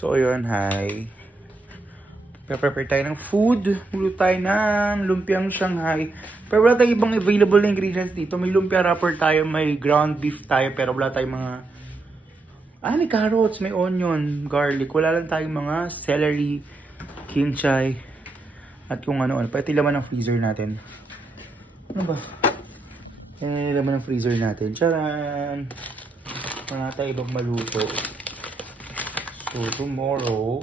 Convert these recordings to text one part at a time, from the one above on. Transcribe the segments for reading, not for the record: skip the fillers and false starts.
So, ayun, hi. Prepare tayo ng food. Mulo tayo ng lumpiang Shanghai. Pero wala tayong ibang available na ingredients dito. May lumpia wrapper tayo, may ground beef tayo, pero wala tayong mga... may carrots, may onion, garlic. Wala lang tayong mga celery, kinchay, at kung ano-ano. Pwede laman ng freezer natin. Ano ba? Yan laman ng freezer natin. Charan! Wala tayo ibang maluto. So, tomorrow,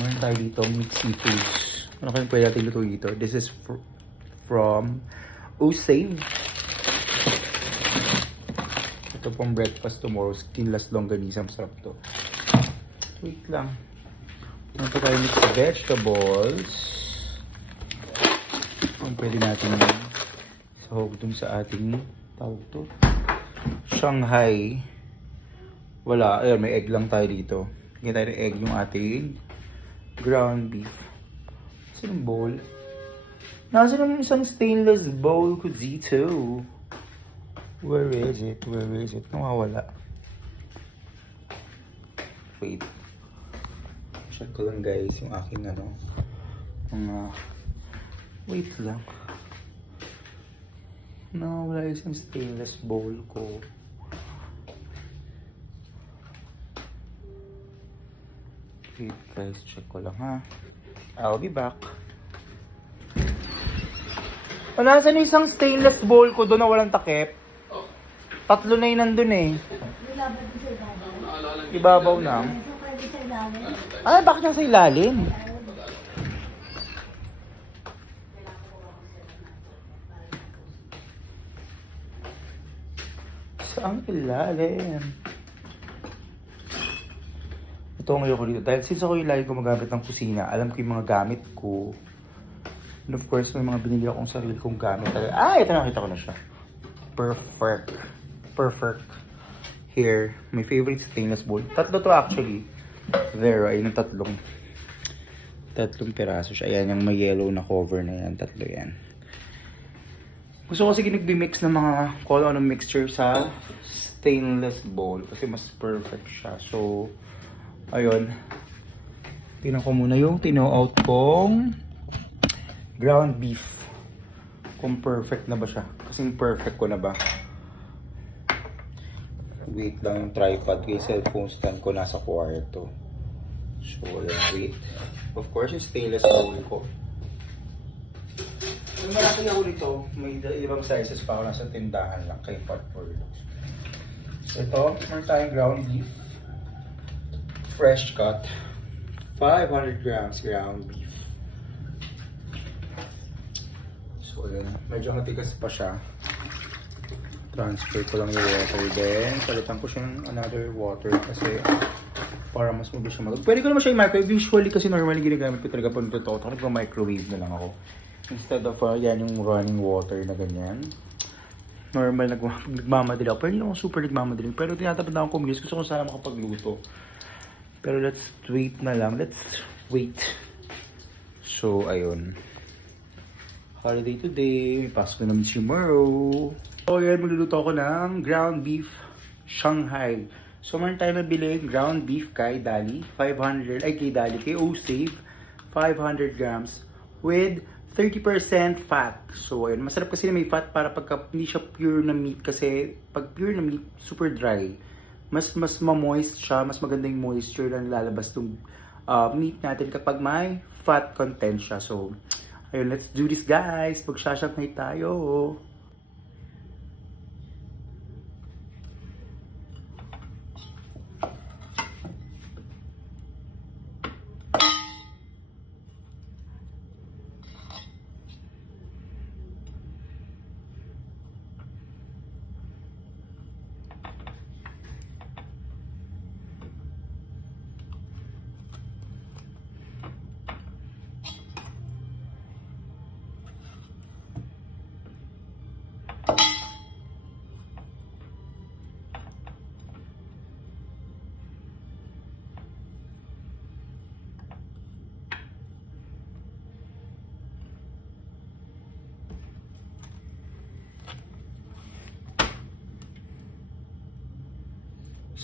meron tayo dito, mixed seafoods. Ano kayong pwede natin luto dito? This is from Osave. Ito pong breakfast tomorrow. Skinless longganisa. Masarap to. Wait lang. Meron pa tayo mixed vegetables. Ang pwede natin sahog dun sa ating tawag to. Shanghai. Wala. Ayun, may egg lang tayo dito. Lagyan tayo ng egg yung ating ground beef. Nasa yung bowl? Nasa yung isang stainless bowl ko dito. Where is it? Where is it? Nawawala. Wait. Check ko lang guys yung aking ano. Wait lang. Nawawala yung isang stainless bowl ko. Wait guys, check ko lang ha. I'll be back. Nasaan yung isang stainless bowl ko doon na walang takip? Tatlo na yun nandun eh. Ibabaw na. Bakit nasa ilalim? Saan ilalim? Ito ang ayoko dito. Dahil since ako yung lagi gumagamit ng kusina, alam ko yung mga gamit ko. And of course, may mga binili akong sarili kong gamit. Ito nakita ko na siya. Perfect. Perfect. Here, my favorite stainless bowl. Tatlo to actually. There, ayun yung tatlong piraso siya. Ayan, yung may yellow na cover na yan. Tatlo yan. Gusto ko kasi nagbi-mix ng mga kung anong mixture sa stainless bowl. Kasi mas perfect siya. So, ayun. Tingnan ko muna yung tino-out kong ground beef. Kung perfect na ba siya. Kasing perfect ko na ba. Wait lang yung tripod. Yung cellphone stand ko nasa kwarto. So, ayun. Wait. Of course, yung stainless bowl ko. Kung malaki ako dito, may ibang sizes pa ako nasa tindahan lang. Kay Partful. So, ito. Meron tayong ground beef. Fresh cut. 500 grams ground beef. So, yun. Medyo matigas pa siya. Transfer ko lang yung water. Then, palitan ko siya ng another water kasi para mas mabilis siya mag... Pwede ko naman siya i-microwave. Usually kasi normally ginagamit ko talaga pag nagtototo. Nag-microwave na lang ako. Instead of yan yung running water na ganyan. Normal nagmamadali ako. Pero hindi ako super nagmamadali. Pero tinatapad na akong kumilis. Gusto ko sana makapagluto. Pero let's wait na lang. Let's wait. So, ayun. Holiday today. May Pasko naman tomorrow. So, ayun. Magluluto ako ng ground beef Shanghai. So, meron tayo nabili ground beef kay Dali. 500. Kay Dali. Kay Osave. 500 grams. With 30% fat. So, ayun. Masarap kasi na may fat para pagka hindi siya pure na meat. Kasi pag pure na meat, super dry. Mas ma-moist siya, mas maganda yung moisture na lalabas ng meat natin kapag may fat content siya. So, ayun, let's do this guys. Magsashanghai tayo.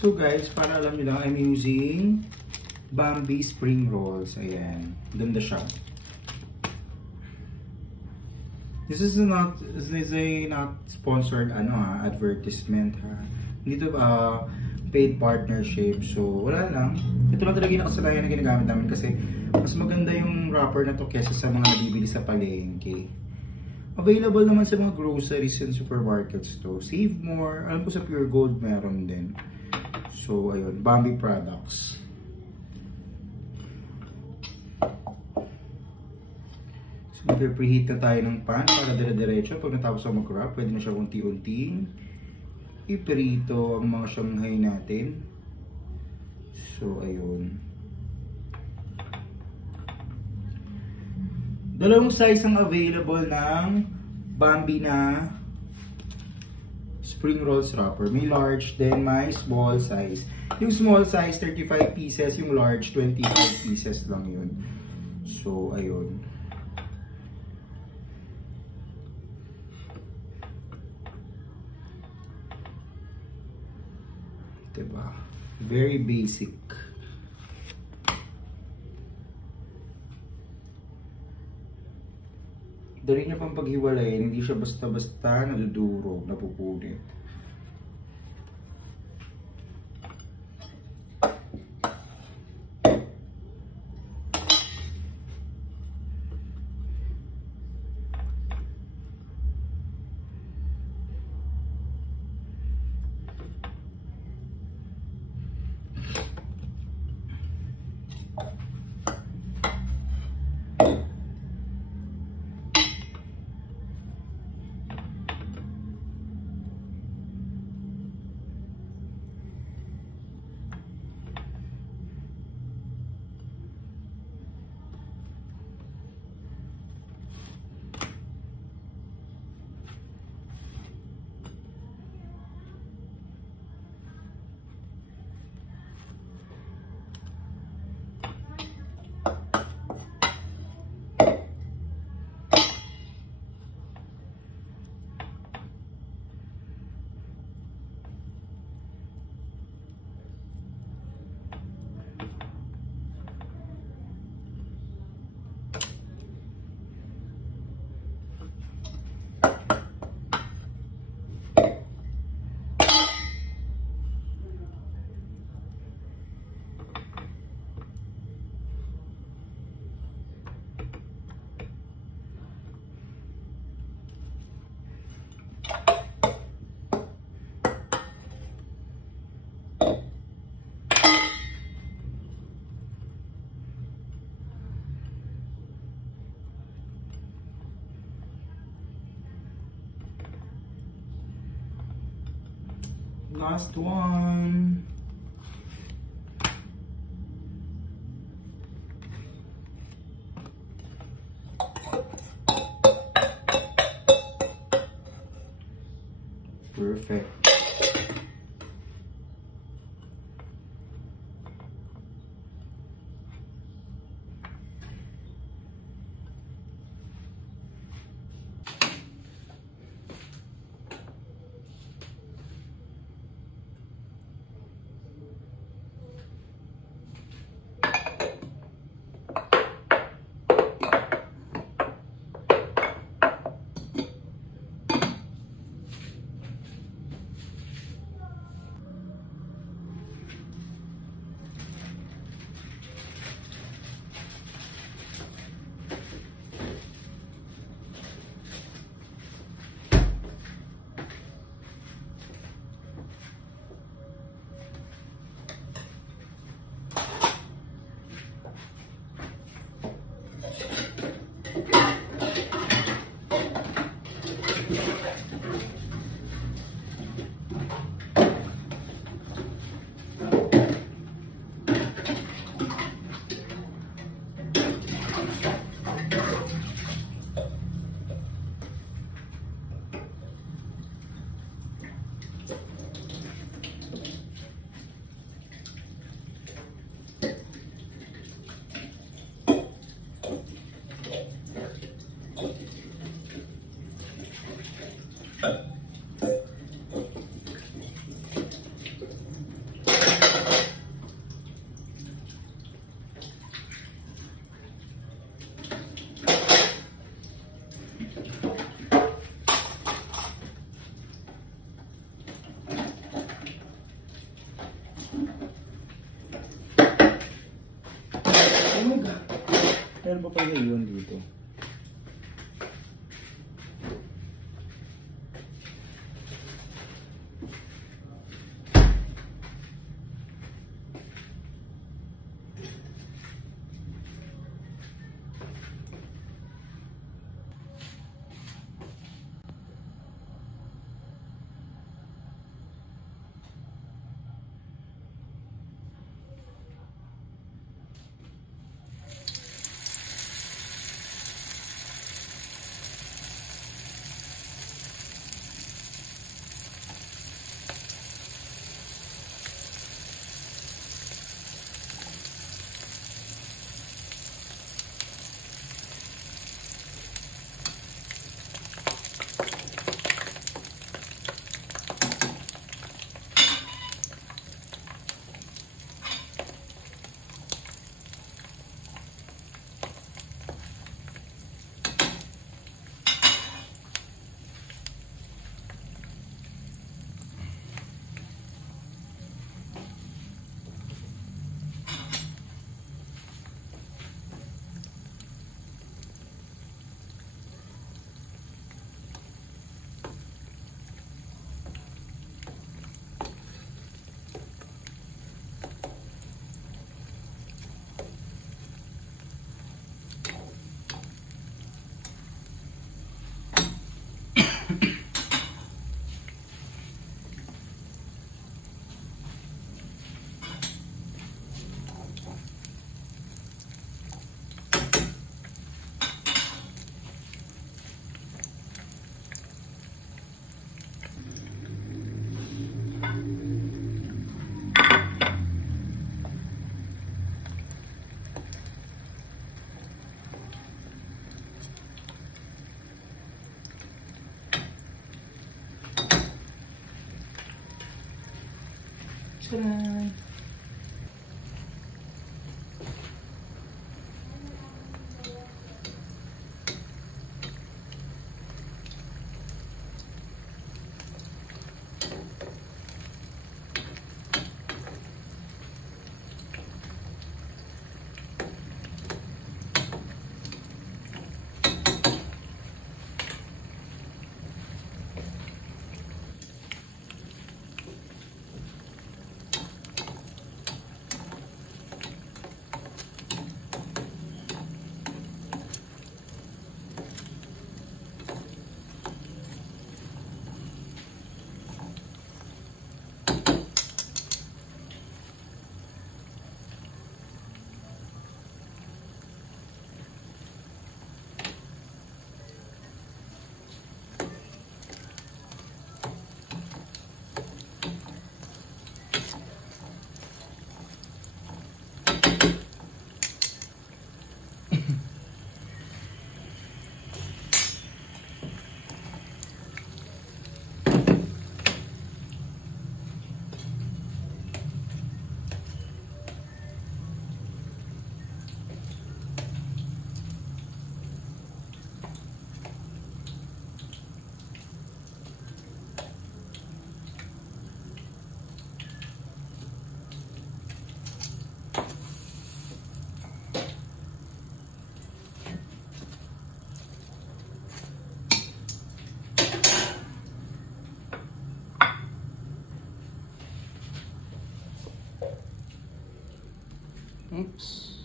So guys, para alam nyo lang, I'm using Bambi Spring Rolls. Ayan. Ganda siya. This is not sponsored advertisement ha. Hindi to paid partnership. So wala lang. Ito lang talaga yung nakasanayan na ginagamit namin kasi mas maganda yung wrapper na to kesa sa mga nabibili sa palengke. Available naman sa mga groceries and supermarkets to. Save More. Alam ko sa Pure Gold meron din. So ayun, Bambi products. So mag-preheat na tayo ng pan para dire-diretso. Pag natapos ako mag-wrap, pwede na siya unti-unting iprito ang mga Shanghai natin. So ayun. Dalawang size ang available ng Bambi na Spring Rolls wrapper. May large, then may small size. Yung small size, 35 pieces. Yung large, 25 pieces lang yun. So, ayun. Diba? Very basic. Dali niya pang paghiwalayin, hindi siya basta-basta nadudurog, napupunit. Last one. Perfect. Meron pa pala yun dito. Tcharam! Oops.